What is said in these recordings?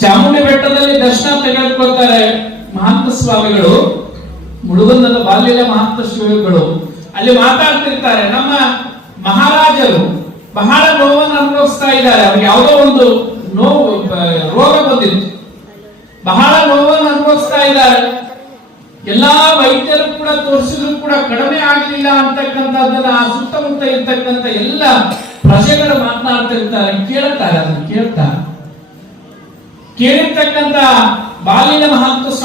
ಚಾಮುಂಡಿ ಬೆಟ್ಟದಲ್ಲಿ ದರ್ಶನ ತೆಗೆದುಕೊಳ್ತಾರೆ ಮಹಾಂತ ಸ್ವಾಮಿಗಳು, ಮುಳುಗುಂದದ ಬಾಲ್ಯದ ಮಹಾಂತ ಸ್ವಾಮಿಗಳು ಅಲ್ಲಿ ಮಾತಾಡ್ತಿರ್ತಾರೆ, ನಮ್ಮ ಮಹಾರಾಜರು ಬಹಳ ನೋವನ್ನು ಅನುಭವಿಸ್ತಾ ಇದ್ದಾರೆ. ಅವ್ರಿಗೆ ಯಾವುದೋ ಒಂದು ನೋವು ರೋಗ ಬಂದಿತ್ತು. ಬಹಳ ನೋವನ್ನು ಅನುಭವಿಸ್ತಾ ಇದ್ದಾರೆ. ಎಲ್ಲಾ ವೈದ್ಯರು ಕೂಡ ತೋರಿಸಿದ್ರು ಕೂಡ ಕಡಿಮೆ ಆಗಲಿಲ್ಲ ಅಂತಕ್ಕಂಥದ್ದನ್ನ, ಆ ಸುತ್ತಮುತ್ತ ಇರ್ತಕ್ಕಂಥ ಎಲ್ಲ ಪ್ರಜೆಗಳು ಮಾತನಾಡ್ತಿರ್ತಾರೆ, ಕೇಳ್ತಾರೆ ಅದನ್ನು ಕೇಳ್ತಾರೆ. ಕೇಳಿರ್ತಕ್ಕಂಥ ಬಾಲಿನ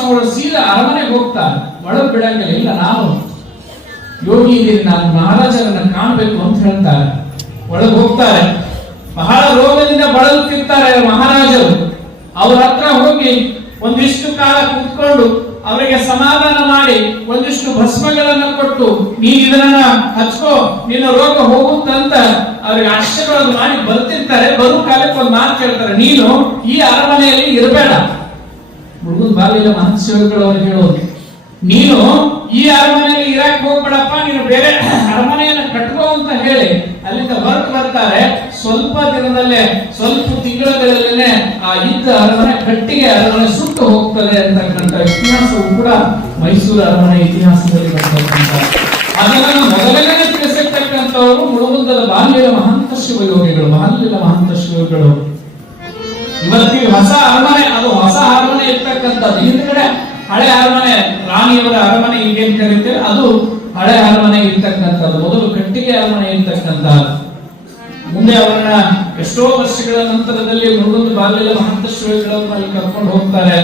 ಅವರು ಸೀದಾ ಅರಮನೆಗೆ ಹೋಗ್ತಾರೆ ಒಳಗ್ ಬಿಡಂಗಿಲ್ಲ. ಇಲ್ಲ, ನಾನು ಯೋಗಿ ಇದ್ದೀನಿ ನಾನು ಮಹಾರಾಜರನ್ನ ಕಾಣಬೇಕು ಅಂತ ಹೇಳ್ತಾರೆ. ಒಳಗೆ ಹೋಗ್ತಾರೆ. ಬಹಳ ರೋಗದಿಂದ ಬಳಲುತ್ತಿರ್ತಾರೆ ಮಹಾರಾಜರು. ಅವ್ರ ಹತ್ರ ಹೋಗಿ ಒಂದಿಷ್ಟು ಕಾಲ ಕೂತ್ಕೊಂಡು ಅವರಿಗೆ ಸಮಾಧಾನ ಮಾಡಿ ಒಂದಿಷ್ಟು ಭಸ್ಮಗಳನ್ನು ಕೊಟ್ಟು ನೀ ಇದನ್ನ ಹಚ್ಕೋ, ನಿನ್ನ ರೋಗ ಹೋಗುತ್ತಂತ ಅವ್ರಿಗೆ ಆಶೀರ್ವಾದ ಮಾಡಿ ಬರ್ತಿರ್ತಾರೆ, ಬರು ಕಾಲಕ್ಕೆ ಒಂದು ಮಾತು ಕೇಳ್ತಾರೆ ನೀನು ಈ ಅರಮನೆಯಲ್ಲಿ ಇರಬೇಡ. ಹುಡುಗನ ಬಾಲಿಲ್ಲ ಮಹತ್ಸವಗಳು ಅವ್ರು ಹೇಳೋದು. ನೀನು ಈ ಅರಮನೆಯಲ್ಲಿ ಇರಕ್ ಹೋಗ್ಬೇಡಪ್ಪ, ನೀನು ಬೇರೆ ಅರಮನೆಯನ್ನ ಕಟ್ಕೋ ಅಂತ ಹೇಳಿ ಅಲ್ಲಿಂದ ಹೊರಟು ಬರ್ತಾರೆ. ಸ್ವಲ್ಪ ದಿನದಲ್ಲೇ, ಸ್ವಲ್ಪ ತಿಂಗಳುಗಳಲ್ಲೇ ಆ ಇದ್ದ ಅರಮನೆ, ಕಟ್ಟಿಗೆ ಅರಮನೆ ಸುಟ್ಟು ಹೋಗ್ತದೆ ಅಂತಕ್ಕಂಥ ಇತಿಹಾಸವು ಕೂಡ ಮೈಸೂರು ಅರಮನೆ ಇತಿಹಾಸದಲ್ಲಿ ಬರ್ತಕ್ಕಂಥ ಅದನ್ನ ಮೊದಲನೇ ತಿಳಿಸಿರ್ತಕ್ಕಂಥವರು ಮುಳುಗುಂದದ ಬಾಲ್ಯದ ಶಿವಯೋಗಿಗಳು ಬಾಲ್ಯದ ಮಹಂತ ಶಿವಗಳು ಇವತ್ತಿಗೆ ಹೊಸ ಅರಮನೆ, ಅದು ಹೊಸ ಅರಮನೆ ಇರ್ತಕ್ಕಂಥದ್ದು. ಹಿಂದ್ಗಡೆ ಹಳೆ ಅರಮನೆ, ರಾಣಿಯವರ ಅರಮನೆ ಈಗೇನ್ ಕರೀತೇವೆ ಅದು ಹಳೆ ಅರಮನೆ ಇರ್ತಕ್ಕಂಥದ್ದು. ಮೊದಲು ಕಟ್ಟಿಗೆ ಅರಮನೆ ಇರ್ತಕ್ಕಂಥ ಮುಂದೆ ಅವರನ್ನ ಎಷ್ಟೋ ವರ್ಷಗಳ ನಂತರದಲ್ಲಿ ಮುಂದೊಂದು ಬಾಲ್ಯದ ಮಹಂತ ಶಿವಗಳನ್ನು ಅಲ್ಲಿ ಕರ್ಕೊಂಡು ಹೋಗ್ತಾರೆ.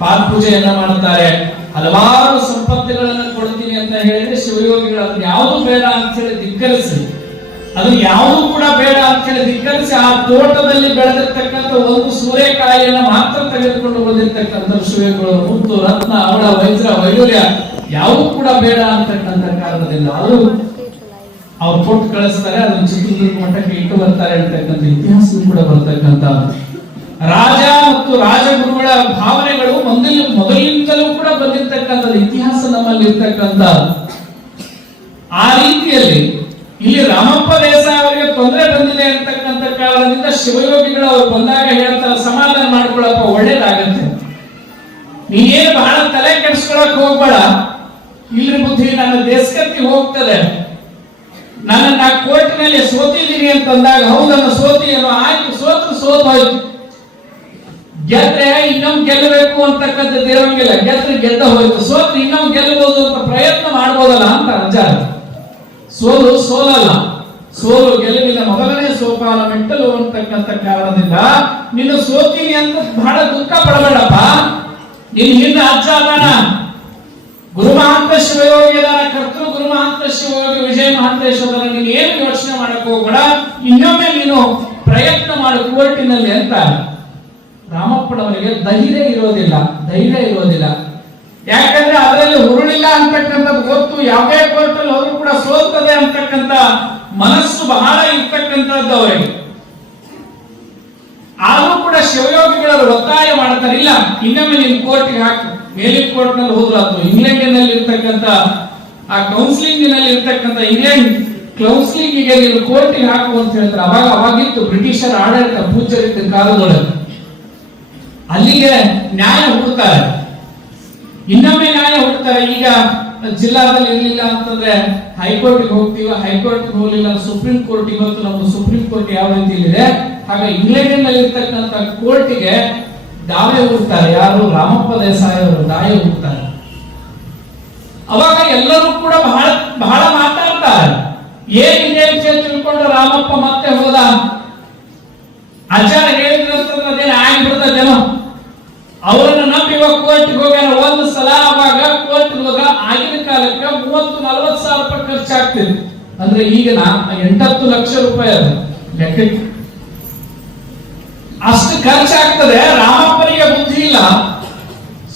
ಪಾಲ್ ಪೂಜೆಯನ್ನ ಮಾಡ್ತಾರೆ. ಹಲವಾರು ಸಂಪತ್ತುಗಳನ್ನ ಕೊಡ್ತೀನಿ ಅಂತ ಹೇಳಿದ್ರೆ ಶಿವಯೋಗಿಗಳು ಯಾವುದು ಬೇಡ ಅಂತ ಹೇಳಿ ಧಿಕ್ಕರಿಸಿ ಅದು ಯಾವುದು ಕೂಡ ಬೇಡ ಅಂತ ಹೇಳಿ ಧಿಕ್ಕರಿಸಿ ಆ ತೋಟದಲ್ಲಿ ಬೆಳೆದಿರ್ತಕ್ಕಂಥ ಒಂದು ಸೂರ್ಯಕಾಯಿಯನ್ನು ಮಾತ್ರ ತೆಗೆದುಕೊಂಡು ಬಂದಿರತಕ್ಕಂಥ ಶಿವಗಳು ಮುತ್ತು, ರತ್ನ, ಅವಳ ವೈದ್ಯ ವೈಡೂರ್ಯ ಯಾವುದು ಕೂಡ ಬೇಡ ಅಂತಕ್ಕಂಥ ಕಾರಣದಿಂದ ಅದು ಅವ್ರು ಕೊಟ್ಟು ಕಳಿಸ್ತಾರೆ, ಅದನ್ನ ಚಿತ್ರದುರ್ಗ ಮಠಕ್ಕೆ ಇಟ್ಟು ಬರ್ತಾರೆ ಅಂತಕ್ಕಂಥ ಇತಿಹಾಸ ಕೂಡ ಬರ್ತಕ್ಕಂಥ ರಾಜ ಮತ್ತು ರಾಜಗುರುಗಳ ಭಾವನೆಗಳು ಮೊದಲು ಮೊದಲಿಂದಲೂ ಕೂಡ ಬಂದಿರತಕ್ಕಂಥ ಇತಿಹಾಸ ನಮ್ಮಲ್ಲಿ ಇರ್ತಕ್ಕಂಥ ಆ ರೀತಿಯಲ್ಲಿ ಇಲ್ಲಿ ರಾಮಪ್ಪ ದೇಸಾಯಿ ಅವರಿಗೆ ತೊಂದರೆ ಬಂದಿದೆ ಅಂತಕ್ಕಂಥ ಕಾರಣದಿಂದ ಶಿವಯೋಗಿಗಳು ಅವ್ರು ಬಂದಾಗ ಹೇಳ್ತಾರೆ, ಸಮಾಧಾನ ಮಾಡ್ಕೊಳ್ಳಪ್ಪ, ಒಳ್ಳೇದಾಗತ್ತೆ. ನೀನೇನು ಬಹಳ ತಲೆ ಕೆಡಿಸ್ಕೊಳಕ್ ಹೋಗ್ಬೇಡ. ಇಲ್ಲಿ ಬುದ್ಧಿ, ನನ್ನ ದೇಶಕತ್ತಿ ಹೋಗ್ತದೆ. ನನ್ನ ನಾ ಕೋರ್ಟಿನಲ್ಲಿ ಸೋತಿದ್ದೀನಿ ಅಂತಂದಾಗ ಹೌದನ್ನ ಸೋತಿಯನ್ನು ಆಯ್ತು, ಸೋತು ಸೋತು ಹೋಯ್ತು. ಗೆದ್ರೆ ಇನ್ನೊಂದು ಗೆಲ್ಲಬೇಕು ಅಂತಕ್ಕಂಥದ್ದು ಇರೋಂಗಿಲ್ಲ ಗೆದ್ರೆ ಗೆದ್ದ ಹೋಯ್ತು. ಸೋತು ಇನ್ನೊಂದು ಗೆಲ್ಲಬಹುದು ಅಂತ ಪ್ರಯತ್ನ ಮಾಡ್ಬೋದಲ್ಲ ಅಂತ ಅಜ್ಜಾರ ಸೋಲು ಸೋಲಲ್ಲ. ಸೋಲು ಗೆಲುವಿನ ಮೊದಲನೇ ಸೋಪಾನ ಮೆಟ್ಟಲು ಅಂತಕ್ಕಂಥ ಕಾರಣದಿಂದ ನೀನು ಸೋತೀನಿ ಅಂತ ಬಹಳ ದುಃಖ ಪಡಬೇಡಪ್ಪ. ನಿನ್ ಹಿಂದೆ ಅಜ್ಜ ಅದಾನ. ಗುರು ಮಹಾಂತ ಶಿವಯೋಗಿ ಅದಾನ. ಕರ್ತೃ ಗುರು ಮಹಾಂತ ಶಿವಯೋಗಿ ವಿಜಯ ಮಹಾಂತೇಶ್ವರ ನೀನು ಏನು ಯೋಚನೆ ಮಾಡಕ್ ಹೋಗ್ಬೇಡ. ಇನ್ನೊಮ್ಮೆ ನೀನು ಪ್ರಯತ್ನ ಮಾಡು ಕೋರ್ಟಿನಲ್ಲಿ ಅಂತ ರಾಮಪ್ಪನವರಿಗೆ ಧೈರ್ಯ ಇರೋದಿಲ್ಲ. ಧೈರ್ಯ ಇರೋದಿಲ್ಲ. ಯಾಕಂದ್ರೆ ಅದರಲ್ಲಿ ಹುರುಳಿಲ್ಲ ಅಂತಕ್ಕಂಥದ್ದು ಗೊತ್ತು, ಯಾವುದೇ ಕೋರ್ಟ್ ಅಲ್ಲಿ ಅವರು ಕೂಡ ಸೋಲ್ತದೆ ಅಂತಕ್ಕಂಥ ಮನಸ್ಸು ಬಹಳ ಇರ್ತಕ್ಕಂಥದ್ದು ಅವರಿಗೆ. ಆದ್ರೂ ಕೂಡ ಶಿವಯೋಗಿಗಳು ಒತ್ತಾಯ ಮಾಡ್ತಾರೆ, ಇಲ್ಲ, ಇನ್ನೊಮ್ಮೆ ನಿನ್ ಕೋರ್ಟ್ಗೆ ಹಾಕು, ಮೇಲಿನ ಕೋರ್ಟ್ನಲ್ಲಿ ಹೋದ್ರು ಅಥವಾ ಇಂಗ್ಲೆಂಡಿನಲ್ಲಿ ಇರ್ತಕ್ಕಂಥ, ಆ ಕೌನ್ಸಿಲಿಂಗ್ನಲ್ಲಿ ಇರ್ತಕ್ಕಂಥ ಇಂಗ್ಲೆಂಡ್ ಕೌನ್ಸಿಲಿಂಗ್ಗೆ ನೀನು ಕೋರ್ಟಿಗೆ ಹಾಕು ಅಂತ ಹೇಳ್ತಾರೆ. ಅವಾಗ ಅವಾಗಿತ್ತು ಬ್ರಿಟಿಷರ ಆಡಳಿತ ಪೂಜ್ಯರಿದ್ದ ಕಾಲದೊಳಗೆ. ಅಲ್ಲಿಗೆ ನ್ಯಾಯ ಹುಡುಕ್ತಾರೆ. ಇನ್ನೊಮ್ಮೆ ನ್ಯಾಯ ಹೋಗ್ತಾರೆ ಈಗ ಜಿಲ್ಲಾದಲ್ಲಿ ಇರಲಿಲ್ಲ ಅಂತಂದ್ರೆ ಹೈಕೋರ್ಟ್ಗೆ ಹೋಗ್ತೀವಿ? ಹೈಕೋರ್ಟ್ಗೆ ಹೋಗ್ಲಿಲ್ಲ ಸುಪ್ರೀಂ ಕೋರ್ಟ್, ಇವತ್ತು ನಮ್ಮ ಸುಪ್ರೀಂ ಕೋರ್ಟ್ ಯಾವ ರೀತಿ ಇದೆ ಹಾಗೆ ಇಂಗ್ಲೆಂಡಿನಲ್ಲಿ ಇರ್ತಕ್ಕಂಥ ಕೋರ್ಟಿಗೆ ದಾವೆ ಹೋಗ್ತಾರೆ. ಯಾರು? ರಾಮಪ್ಪ ದೇಸಾಯಿ ಅವರು ದಾವೆ ಹೋಗ್ತಾರೆ. ಅವಾಗ ಎಲ್ಲರೂ ಕೂಡ ಬಹಳ ಬಹಳ ಮಾತಾಡ್ತಾರೆ. ಏನಿದೆ ಅಂತ ತಿಳ್ಕೊಂಡು ರಾಮಪ್ಪ ಮತ್ತೆ ಹೋದ. ಆಚಾರ ಹೇಳಿದ್ರಂತಂದ್ರೆ ಅದೇನು ಆಗ್ಬಿಡ್ತದೇನೋ ಅವರನ್ನ ನಂಬಿ ಇವಾಗ ಕೋರ್ಟ್ಗೆ ಹೋಗ್ಯಾರ ಒಂದು ಸಲ ಅವಾಗ ಕೋರ್ಟ್ ಹೋಗ ಆಗಿನ ಕಾಲಕ್ಕೆ ಮೂವತ್ತು, ನಲವತ್ತು ಸಾವಿರ ರೂಪಾಯಿ ಖರ್ಚಾಗ್ತಿದೆ. ಅಂದ್ರೆ ಈಗ ನಾ ಎಂಟತ್ತು ಲಕ್ಷ ರೂಪಾಯಿ ಅದು. ಲೆಕ್ಕಕ್ಕೆ ಅಷ್ಟು ಖರ್ಚಾಗ್ತದೆ. ರಾಮಪ್ಪನಿಗೆ ಬುದ್ಧಿ ಇಲ್ಲ.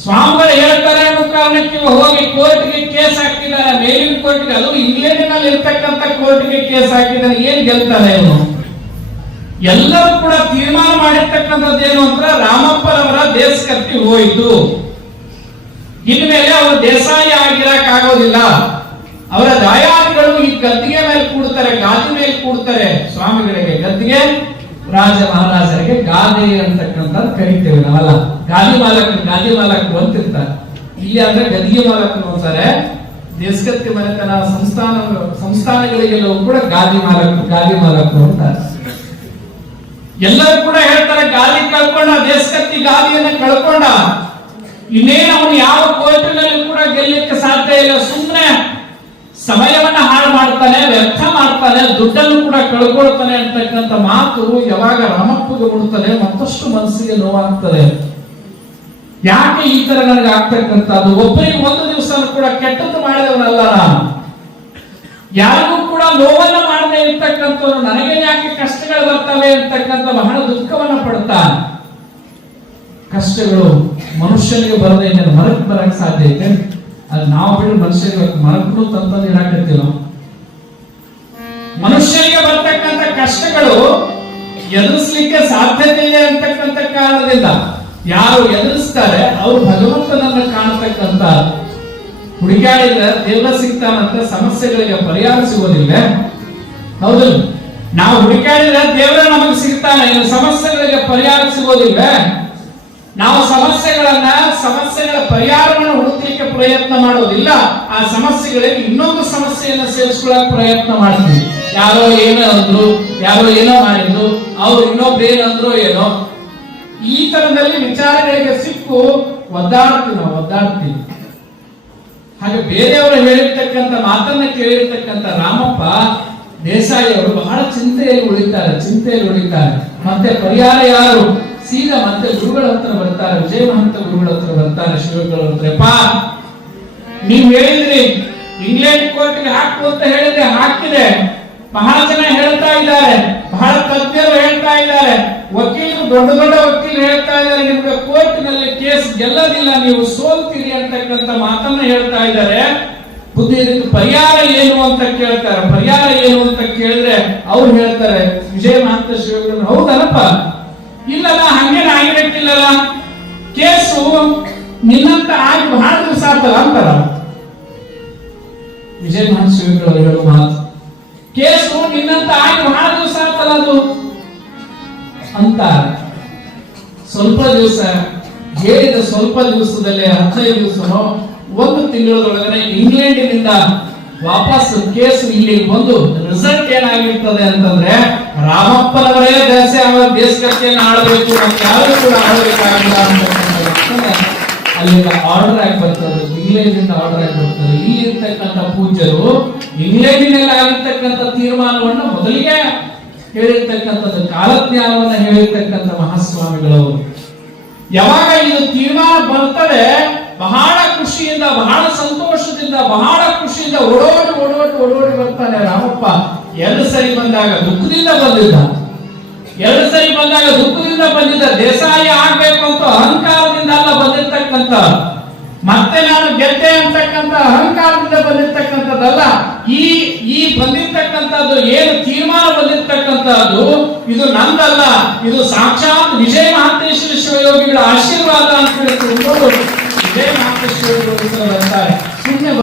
ಸ್ವಾಮಿಗಳು ಹೇಳ್ತಾರೆ ಅನ್ನೋ ಕಾರಣಕ್ಕೆ ಹೋಗಿ ಕೋರ್ಟ್ಗೆ ಕೇಸ್ ಹಾಕಿದ್ದಾರೆ. ಮೇಲಿನ ಕೋರ್ಟ್ಗೆ ಅದು ಇಂಗ್ಲೆಂಡಿನಲ್ಲಿ ಇರ್ತಕ್ಕಂಥ ಕೋರ್ಟ್ಗೆ ಕೇಸ್ ಹಾಕಿದ್ದಾರೆ. ಏನ್ ಗೆಲ್ತಾರೆ ಇವನು ಎಲ್ಲರೂ ಕೂಡ ತೀರ್ಮಾನ ಮಾಡಿರ್ತಕ್ಕಂಥದ್ದು ಏನು ಅಂದ್ರೆ ರಾಮಪ್ಪನವರ ದೇಶಕತ್ತಿ ಹೋಯಿತು. ಇನ್ಮೇಲೆ ಅವರು ದೇಸಾಯಿ ಆಗಿರಕ್ ಆಗೋದಿಲ್ಲ ಅವರ ದಾಯಾದಿಗಳು ಈ ಗದ್ದಿಗೆ ಮೇಲೆ ಕೂಡ್ತಾರೆ, ಗಾದಿ ಮೇಲೆ ಕೂಡ್ತಾರೆ. ಸ್ವಾಮಿಗಳಿಗೆ ಗದ್ದಿಗೆ, ರಾಜ ಮಹಾರಾಜರಿಗೆ ಗಾದೆ ಅಂತಕ್ಕಂಥ ಕರಿತೇವೆ ನಾವಲ್ಲ. ಗಾದಿ ಮಾಲಕ ಗಾದಿ ಮಾಲಕ ಅಂತಿರ್ತಾರೆ. ಇಲ್ಲಿ ಅಂದ್ರೆ ಗದ್ದಿಗೆ ಮಾಲಕರು ಅಂತಾರೆ. ದೇಶಗತ್ತಿ ಮನೆತನ ಸಂಸ್ಥಾನ ಸಂಸ್ಥಾನಗಳಿಗೆಲ್ಲವೂ ಕೂಡ ಗಾದಿ ಮಾಲಕರು ಗಾದಿ ಮಾಲಕರು ಅಂತಾರೆ. ಎಲ್ಲರೂ ಕೂಡ ಹೇಳ್ತಾರೆ, ಗಾದಿ ಕಳ್ಕೊಂಡ ದೇಶಗತ್ತಿ ಗಾದಿಯನ್ನ ಕಳ್ಕೊಂಡ. ಇನ್ನೇನು ಅವನು ಯಾವ ಕೋರ್ಟಿನಲ್ಲಿ ಕೂಡ ಗೆಲ್ಲಕ್ಕೆ ಸಾಧ್ಯ ಇಲ್ಲ. ಸುಮ್ಮನೆ ಸಮಯವನ್ನ ಹಾಳು ಮಾಡ್ತಾನೆ, ವ್ಯರ್ಥ ಮಾಡ್ತಾನೆ, ದುಡ್ಡನ್ನು ಕೂಡ ಕಳ್ಕೊಳ್ತಾನೆ ಅಂತಕ್ಕಂಥ ಮಾತು ಯಾವಾಗ ರಾಮಪ್ಪಗೆ ಮುಡ್ತದೆ ಮತ್ತಷ್ಟು ಮನಸ್ಸಿಗೆ ನೋವಾಗ್ತದೆ. ಯಾಕೆ ಈ ತರ ನನಗೆ ಆಗ್ತಕ್ಕಂಥದ್ದು? ಒಬ್ಬರಿಗೆ ಒಂದು ದಿವಸ ಕೂಡ ಕೆಟ್ಟದ್ದು ಮಾಡಿದವನಲ್ಲ ನಾನು. ಯಾರಿಗೂ ಕೂಡ ನೋವನ್ನ ಮಾಡದೆ ಇರ್ತಕ್ಕಂಥವ್ರು ನನಗೆ ಯಾಕೆ ಕಷ್ಟಗಳು ಬರ್ತವೆ ಅಂತಕ್ಕಂಥ ಬಹಳ ದುಃಖವನ್ನ ಪಡ್ತಾ ಕಷ್ಟಗಳು ಮನುಷ್ಯನಿಗೆ ಬರದೆ ಇನ್ನೇನು ಮರಕ್ ಬರಕ್ ಸಾಧ್ಯ ಐತೆ? ಅದು ನಾವು ಬಿಟ್ಟು ಮನುಷ್ಯರಿಗೆ ಮರಕ್ಕೂ ತಂತಂದು ಇರಾಕತ್ತೀವಿ ನಾವು ಮನುಷ್ಯನಿಗೆ ಬರ್ತಕ್ಕಂಥ ಕಷ್ಟಗಳು ಎದುರಿಸ್ಲಿಕ್ಕೆ ಸಾಧ್ಯತೆ ಇದೆ ಅಂತಕ್ಕಂಥ ಕಾರಣದಿಂದ ಯಾರು ಎದುರಿಸ್ತಾರೆ, ಅವರು ಭಗವಂತನನ್ನ ಕಾಣತಕ್ಕಂತ ಹುಡುಗಾಡಿದ ದೇವ್ರ ಸಿಗ್ತಾನಂತ ಸಮಸ್ಯೆಗಳಿಗೆ ಪರಿಹಾರ ಸಿಗೋದಿಲ್ಲ ಹೌದಲ್ಲ ನಾವು ಹುಡುಕಾಡಿದ್ರೆ ದೇವರ ನಮಗೆ ಸಿಗ್ತಾನೆ ಸಮಸ್ಯೆಗಳಿಗೆ ಪರಿಹಾರ ಸಿಗೋದಿಲ್ಲ ನಾವು ಸಮಸ್ಯೆಗಳನ್ನ, ಸಮಸ್ಯೆಗಳ ಪರಿಹಾರವನ್ನು ಹುಡುಕಲಿಕ್ಕೆ ಪ್ರಯತ್ನ ಮಾಡೋದಿಲ್ಲ. ಆ ಸಮಸ್ಯೆಗಳಿಗೆ ಇನ್ನೊಂದು ಸಮಸ್ಯೆಯನ್ನು ಸೇರಿಸ್ಕೊಳ್ಳಕ್ ಪ್ರಯತ್ನ ಮಾಡ್ತೀವಿ. ಯಾರೋ ಏನೋ ಅಂದ್ರು, ಯಾರೋ ಏನೋ ಮಾಡಿದ್ರು, ಅವ್ರು ಇನ್ನೊಬ್ರು ಏನಂದ್ರು ಏನೋ, ಈ ತರದಲ್ಲಿ ವಿಚಾರಗಳಿಗೆ ಸಿಕ್ಕು, ಒದ್ದಾಡ್ತೀವಿ ನಾವು, ಒದ್ದಾಡ್ತೀವಿ. ಹಾಗೆ ಬೇರೆಯವರು ಹೇಳಿರ್ತಕ್ಕಂಥ ಮಾತನ್ನ ಕೇಳಿರ್ತಕ್ಕಂಥ ರಾಮಪ್ಪ, ದೇಸಾಯಿ ಅವರು ಬಹಳ ಚಿಂತೆಯಲ್ಲಿ ಉಳಿತಾರೆ ಚಿಂತೆಯಲ್ಲಿ ಉಳಿತಾರೆ. ಮತ್ತೆ ಪರಿಹಾರ ಯಾರು? ಸೀದಾ ಮತ್ತೆ ಗುರುಗಳ ಹತ್ರ ಬರ್ತಾರೆ ವಿಜಯ ಮಹಂತ ಗುರುಗಳ ಹತ್ರ ಬರ್ತಾರೆ ಶಿವಗಳ ಪಾ, ನೀವ್ ಹೇಳಿದ್ರಿ ಇಂಗ್ಲೆಂಡ್ ಕೋರ್ಟ್ಗೆ ಹಾಕು ಅಂತ ಹೇಳಿದ್ರೆ ಹಾಕಿದೆ. ಬಹಳ ಜನ ಹೇಳ್ತಾ ಇದ್ದಾರೆ, ಬಹಳ ತಜ್ಞರು ಹೇಳ್ತಾ ಇದ್ದಾರೆ. ವಕೀಲರು ದೊಡ್ಡ ದೊಡ್ಡ ವಕೀಲರು ಹೇಳ್ತಾ ಇದ್ದಾರೆ. ನಿಮ್ಗೆ ಕೋರ್ಟಿನಲ್ಲಿ ಕೇಸ್ ಗೆಲ್ಲದಿಲ್ಲ, ನೀವು ಸೋಲ್ತೀರಿ ಅಂತಕ್ಕಂಥ ಮಾತನ್ನ ಹೇಳ್ತಾ ಇದ್ದಾರೆ. ಬುದ್ಧಿ ಪರಿಹಾರ ಏನು ಅಂತ ಕೇಳ್ತಾರೆ. ಪರಿಹಾರ ಏನು ಅಂತ ಕೇಳಿದ್ರೆ ಅವ್ರು ಹೇಳ್ತಾರೆ ವಿಜಯ ಮಹಂತ ಶಿವಗಳು ಹೌದಲ್ಲಪ್ಪ ಇಲ್ಲಲ್ಲ, ಹಂಗೇನ ಆಗಿರಕ್ಕಿಲ್ಲಲ್ಲ ಕೇಸು ನಿನ್ನಂತ ಆಗಿ ಬಹಳ ದಿವಸ ಆಗ್ತಲ್ಲ ಅಂತಾರ? ವಿಜಯ ಮಹಾಸ್ವಾಮಿಗಳು ಹೇಳುವ ಹೇಳೋ ಮಾತು. ಕೇಸು ನಿನ್ನಂತ ಆಗಿ ಬಹಳ ದಿವಸ ಆಗ್ತಲ್ಲ ಅದು? ಅಂತ. ಸ್ವಲ್ಪ ದಿವಸ, ಹೇಳಿದ ಸ್ವಲ್ಪ ದಿವಸದಲ್ಲೇ ಹದಿನೈದು ದಿವಸನೋ, ಒಂದು ತಿಂಗಳದೊಳಗನೆ ಇಂಗ್ಲೆಂಡಿನಿಂದ ವಾಪಸ್ ಕೇಸ್ ಇಲ್ಲಿ ಬಂದು ರಿಸಲ್ಟ್ ಏನಾಗಿರ್ತದೆ ಅಂತಂದ್ರೆ ರಾಮಪ್ಪನವರೇ ದೇಶ ದೇಶಕತೆಯನ್ನು ಆಡಬೇಕು ಅಂತ ಯಾರು ಕೂಡ ಆಡಬೇಕಾಗಿಲ್ಲ ಅಲ್ಲಿಂದ ಆರ್ಡರ್ ಆಗಿ ಬರ್ತದೆ ಇಂಗ್ಲೆಂಡಿಂದ ಆರ್ಡರ್ ಆಗಿ ಬರ್ತದೆ. ಇಲ್ಲಿ ಇರ್ತಕ್ಕಂಥ ಪೂಜ್ಯರು ಇಂಗ್ಲೆಂಡಿನಲ್ಲಿ ಆಗಿರ್ತಕ್ಕಂಥ ತೀರ್ಮಾನವನ್ನು ಮೊದಲಿಗೆ ಹೇಳಿರ್ತಕ್ಕಂಥದ್ದು, ಕಾಲಜ್ಞಾನವನ್ನು ಹೇಳಿರ್ತಕ್ಕಂಥ ಮಹಾಸ್ವಾಮಿಗಳವರು ಯಾವಾಗ ಇದು ತೀರ್ಮಾನ ಬರ್ತದೆ ಬಹಳ ಖುಷಿಯಿಂದ, ಬಹಳ ಸಂತೋಷದಿಂದ, ಬಹಳ ಖುಷಿಯಿಂದ ಓಡೋಡಿ ಓಡೋಡಿ ಓಡೋಡಿ ಬರ್ತಾನೆ ರಾಮಪ್ಪ. ಎರಡು ಸರಿ ಬಂದಾಗ ದುಃಖದಿಂದ ಬಂದಿದ್ದ? ಎರಡು ಸರಿ ಬಂದಾಗ ದುಃಖದಿಂದ ಬಂದಿದ್ದ? ದೇಸಾಯಿ ಆಗ್ಬೇಕು ಅಂತ ಅಹಂಕಾರದಿಂದ ಅಲ್ಲ ಬಂದಿರ್ತಕ್ಕಂಥ. ಮತ್ತೆ ನಾನು ಗೆದ್ದೆ ಅಂತಕ್ಕಂಥ ಅಹಂಕಾರದಿಂದ ಬಂದಿರ್ತಕ್ಕಂಥದ್ದಲ್ಲ, ಈ ಈ ಬಂದಿರ್ತಕ್ಕಂಥದ್ದು ಏನು ತೀರ್ಮಾನ ಬಂದಿರ್ತಕ್ಕಂಥದ್ದು, ಇದು ನಂದಲ್ಲ. ಇದು ಸಾಕ್ಷಾತ್ ವಿಜಯ ಮಹಾಂತೇಶ್ವರ ಶಿವಯೋಗಿಗಳ ಆಶೀರ್ವಾದ ಅಂತ ಹೇಳ್ತಾರೆ ಜಯ ಮಹಾಕೃಷ್ಣ ಅಂತಾರೆ ಸುಮ್ಮನೆ